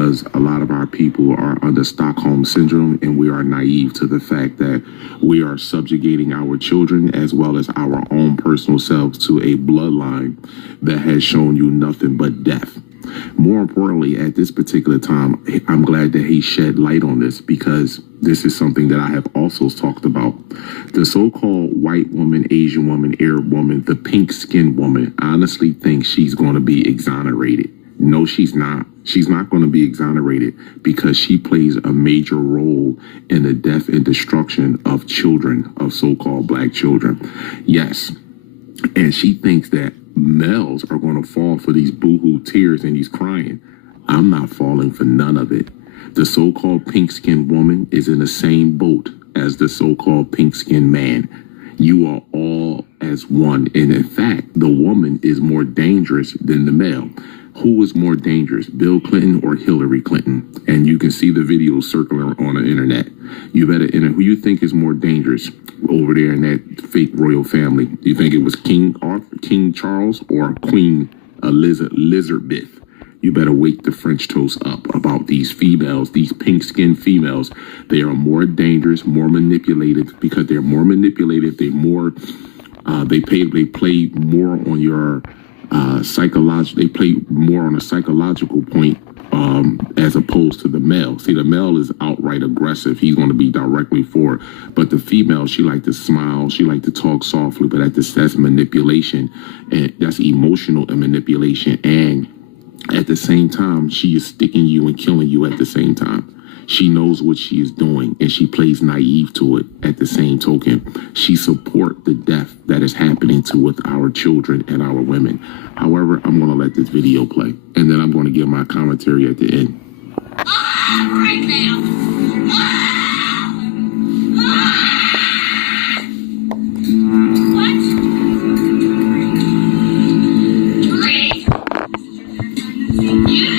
because a lot of our people are under Stockholm Syndrome, and we are naive to the fact that we are subjugating our children as well as our own personal selves to a bloodline that has shown you nothing but death. More importantly, at this particular time, I'm glad that he shed light on this, because this is something that I have also talked about. The so-called white woman, Asian woman, Arab woman, the pink-skinned woman, I honestly think she's going to be exonerated. No, she's not. She's not going to be exonerated because she plays a major role in the death and destruction of children, of so-called black children. Yes. And she thinks that males are going to fall for these boohoo tears and these crying. I'm not falling for none of it. The so-called pink-skinned woman is in the same boat as the so-called pink-skinned man. You are all as one. And in fact, the woman is more dangerous than the male. Who is more dangerous, Bill Clinton or Hillary Clinton? And you can see the videos circling on the internet. You better enter who you think is more dangerous over there in that fake royal family. Do you think it was King Charles or Queen Elizabeth? You better wake the French toast up about these females, these pink-skinned females. They are more dangerous, more manipulated, because they're more manipulated. They're more, they play more on your psychological. They play more on a psychological point as opposed to the male. See, the male is outright aggressive. He's going to be directly for it. But the female, she like to smile. She like to talk softly. But that's manipulation, and that's emotional manipulation. And at the same time, she is sticking you and killing you at the same time. She knows what she is doing, and she plays naive to it. At the same token, she supports the death that is happening to with our children and our women. However, I'm going to let this video play, and then I'm going to give my commentary at the end. Right now.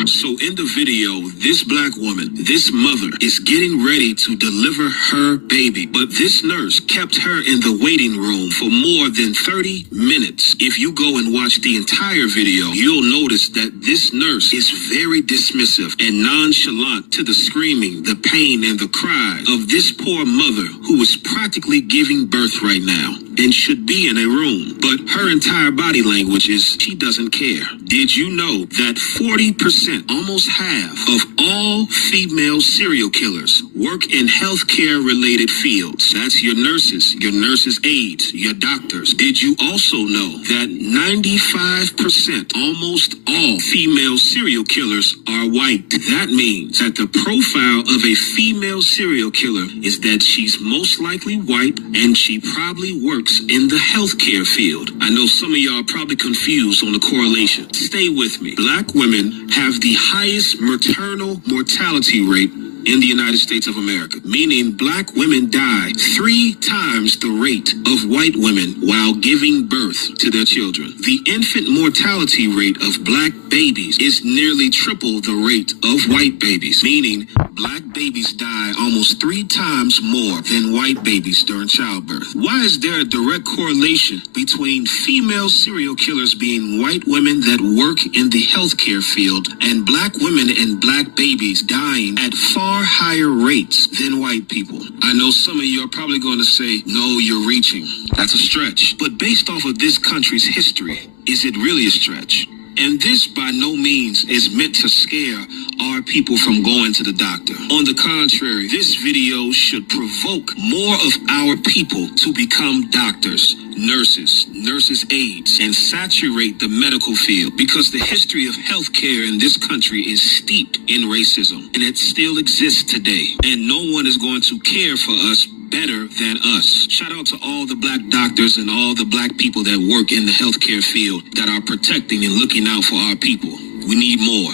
So in the video, this black woman, this mother, is getting ready to deliver her baby. But this nurse kept her in the waiting room for more than 30 minutes. If you go and watch the entire video, you'll notice that this nurse is very dismissive and nonchalant to the screaming, the pain, and the cry of this poor mother who is practically giving birth right now and should be in a room. But her entire body language is she doesn't care. Did you know that 40%, almost half, of all female serial killers work in healthcare related fields? That's your nurses aides, your doctors. Did you also know that 95%, almost all female serial killers are white? That means that the profile of a female serial killer is that she's most likely white, and she probably works in the healthcare field. I know some of y'all are probably confused on the correlation. Stay with me. Black women have the highest maternal mortality rate in the United States of America, meaning black women die 3 times the rate of white women while giving birth to their children. The infant mortality rate of black babies is nearly triple the rate of white babies, meaning black babies die almost 3 times more than white babies during childbirth. Why is there a direct correlation between female serial killers being white women that work in the healthcare field and black women and black babies dying at far higher rates than white people? I know some of you are probably going to say, no, you're reaching. That's a stretch. But based off of this country's history, is it really a stretch? And this by no means is meant to scare our people from going to the doctor. On the contrary, this video should provoke more of our people to become doctors, nurses aides, and saturate the medical field, because the history of healthcare in this country is steeped in racism, and it still exists today. And no one is going to care for us better than us. Shout out to all the black doctors and all the black people that work in the healthcare field that are protecting and looking out for our people. We need more.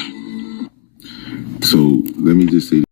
So let me just say